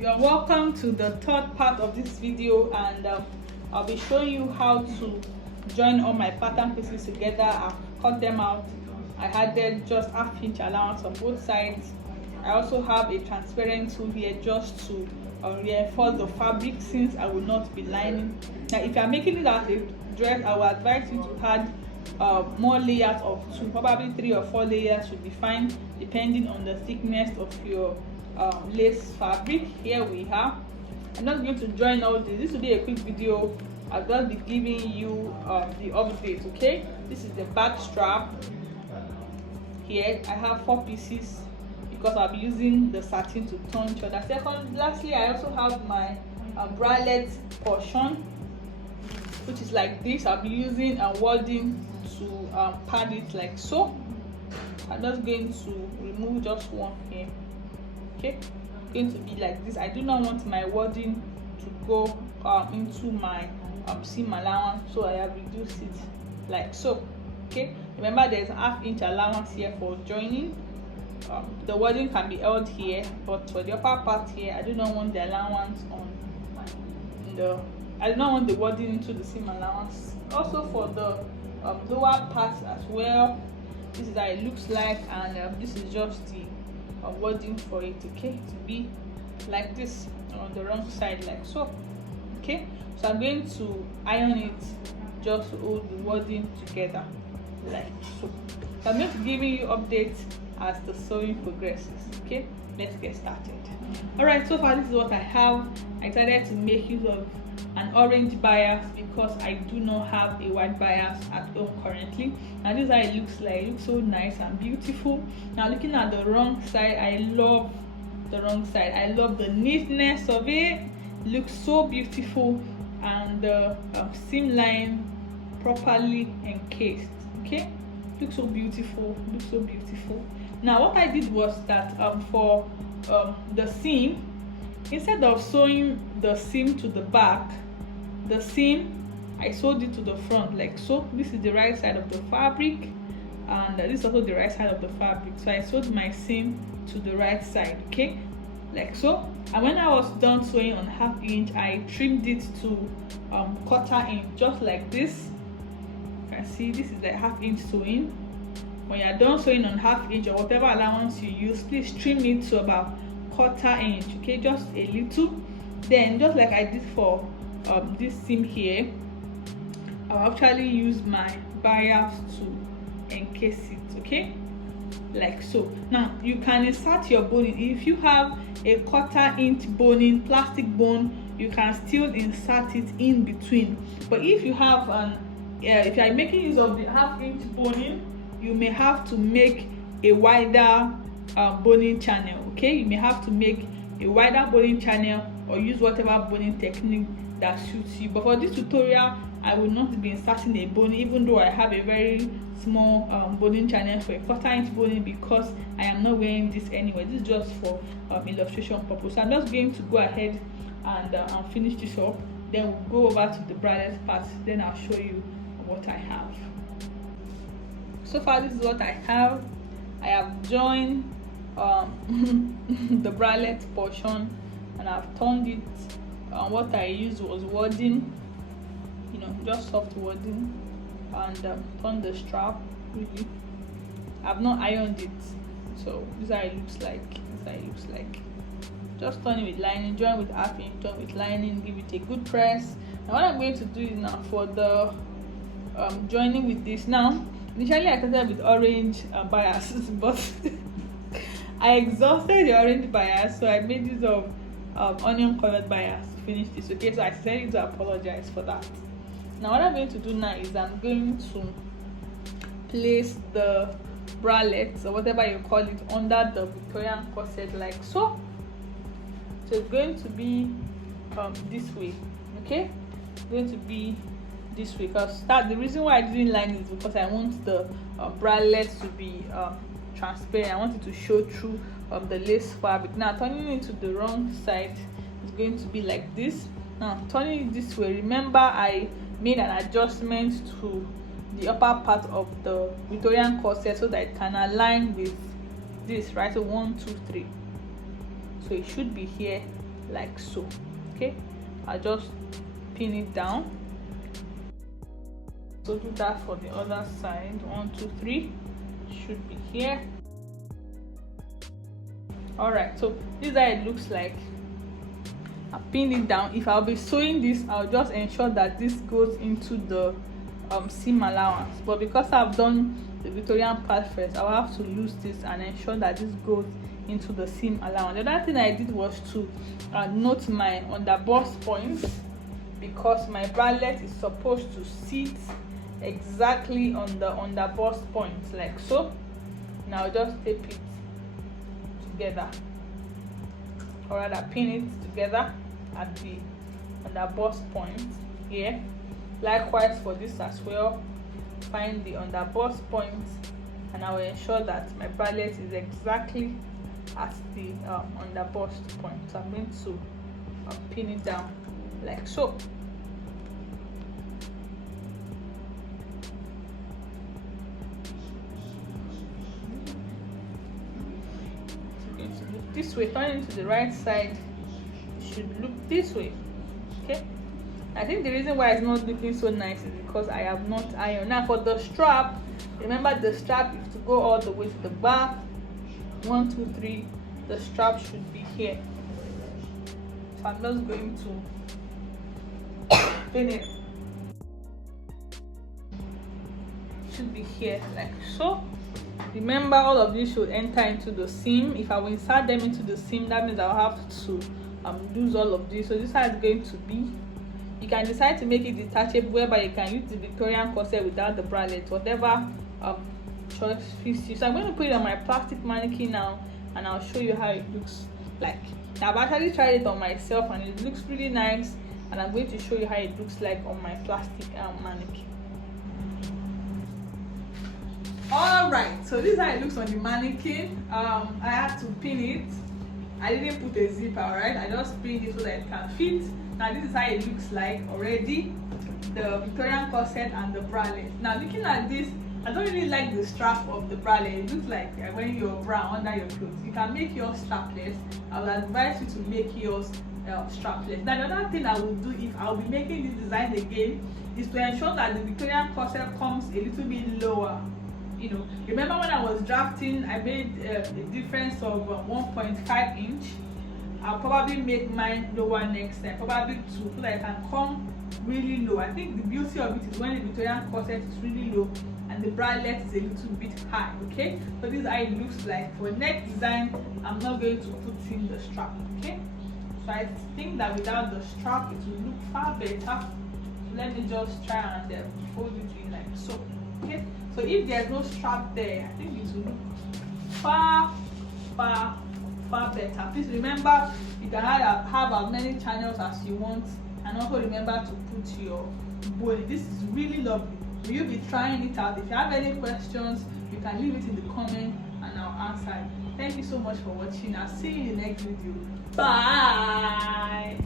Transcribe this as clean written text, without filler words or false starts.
You're welcome to the third part of this video, and I'll be showing you how to join all my pattern pieces together. I've cut them out. I added just half-inch allowance on both sides. I also have a transparent tool here just to reinforce the fabric, since I will not be lining. Now if you're making it as a dress, I will advise you to add more layers of 2, probably 3 or 4 layers should be fine, depending on the thickness of your lace fabric. Here we have. I'm not going to join all this. This will be a quick video. I'll just be giving you the update. Okay, this is the back strap. Here I have 4 pieces because I'll be using the satin to turn each other. Lastly, I also have my bralette portion, which is like this. I'll be using a wadding to pad it like so. I'm just going to remove just one here. Okay, it's going to be like this. I do not want my wadding to go into my seam allowance, so I have reduced it like so. Okay, remember there's a half-inch allowance here for joining. The wadding can be held here, but for the upper part here, I do not want the allowance I do not want the wadding into the seam allowance. Also for the lower part as well, this is how it looks like, and this is just the wadding for it. Okay, to be like this on the wrong side like so. Okay, so I'm going to iron it just to hold the wadding together like so. So I'm going to give you updates as the sewing progresses. Okay, let's get started. All right, so far this is what I have. I decided to make use of an orange bias because I do not have a white bias at home currently, and this is how it looks like. It looks so nice and beautiful. Now looking at the wrong side, I love the wrong side. I love the neatness of it. It looks so beautiful, and the seam line properly encased. Okay, looks so beautiful, looks so beautiful. Now what I did was that for the seam, instead of sewing the seam to the back, the seam I sewed it to the front like so. This is the right side of the fabric, and this is also the right side of the fabric, so I sewed my seam to the right side. Okay, like so. And when I was done sewing on half-inch, I trimmed it to 1/4 inch, just like this. You can see this is the half-inch sewing. When you're done sewing on half-inch or whatever allowance you use, please trim it to about 1/4 inch. Okay, just a little. Then just like I did for this seam here, I'll actually use my bias to encase it. Okay, like so. Now you can insert your boning. If you have a 1/4 inch boning, plastic bone, you can still insert it in between. But if you have if you are making use of the half-inch boning, you may have to make a wider boning channel. Okay, you may have to make a wider boning channel or use whatever boning technique that suits you. But for this tutorial, I will not be inserting a boning, even though I have a very small boning channel for a 1/4 inch boning, because I am not wearing this anyway. This is just for illustration purpose. So I'm just going to go ahead and finish this up. Then we'll go over to the bralette part. Then I'll show you what I have. So far this is what I have. I have joined the bralette portion, and I've turned it. What I used was wadding, just soft wadding, and turned the strap. Really, I've not ironed it, so this is how it looks like. This is how it looks like. Just turn it with lining, join with half-inch, turn with lining, give it a good press. Now what I'm going to do is now for the joining with this. Now initially I started with orange biases, but I exhausted the orange bias, so I made use of onion colored bias to finish this. Okay, so I decided to apologize for that. Now what I'm going to do now is I'm going to place the bralette, or whatever you call it, under the Victorian corset like so. So it's going to be this way. Okay, it's going to be this way, because the reason why I didn't line is because I want the bralette to be transparent. I want it to show through the lace fabric. Now turning it to the wrong side is going to be like this. Now turning it this way, remember I made an adjustment to the upper part of the Victorian corset so that it can align with this, right? So 1 2 3, so it should be here like so. Okay, I'll just pin it down. So do that for the other side. 1 2 3 should be here. All right, so this is how it looks like. I pin it down. If I'll be sewing this, I'll just ensure that this goes into the seam allowance, but because I've done the Victorian part first, I'll have to lose this and ensure that this goes into the seam allowance. The other thing I did was to note my underbust points, because my bralette is supposed to sit exactly on the underbust points, like so. Now just tape it together, or rather pin it together at the underbust point here. Likewise for this as well, find the underbust point, and I will ensure that my bralette is exactly at the underbust point. So I'm going to pin it down like so. This way, turning to the right side, it should look this way. Okay, I think the reason why it's not looking so nice is because I have not ironed. Now for the strap, remember the strap is to go all the way to the back. 1 2 3, the strap should be here. So I'm just going to pin it. Should be here like so. Remember, all of these should enter into the seam. If I will insert them into the seam, that means I'll have to lose all of this. So this is how it's going to be. You can decide to make it detachable, whereby you can use the Victorian corset without the bralette, whatever choice fits you. So I'm going to put it on my plastic mannequin now, and I'll show you how it looks like. Now, I've actually tried it on myself and it looks really nice, and I'm going to show you how it looks like on my plastic mannequin. All right, so this is how it looks on the mannequin. I had to pin it. I didn't put a zipper, right? I just pinned it so that it can fit. Now this is how it looks like already, the Victorian corset and the bralette. Now looking at this, I don't really like the strap of the bralette. It looks like when you're bra under your clothes. You can make yours strapless. I would advise you to make yours strapless. Now the other thing I will do if I'll be making this design again is to ensure that the Victorian corset comes a little bit lower. You know, remember when I was drafting, I made a difference of 1.5 inch. I'll probably make mine lower next time, probably 2, so that I can come really low. I think the beauty of it is when the Victorian corset is really low and the bralette is a little bit high. Okay, so this is how it looks like. For next design, I'm not going to put in the strap. Okay, so I think that without the strap, it will look far better. So let me just try and fold it in like so. Okay, so if there's no strap there, I think it will look far better. Please remember, you can have as many channels as you want, and also remember to put your bow. This is really lovely. Will you be trying it out? If you have any questions, you can leave it in the comment and I'll answer it. Thank you so much for watching. I'll see you in the next video. Bye.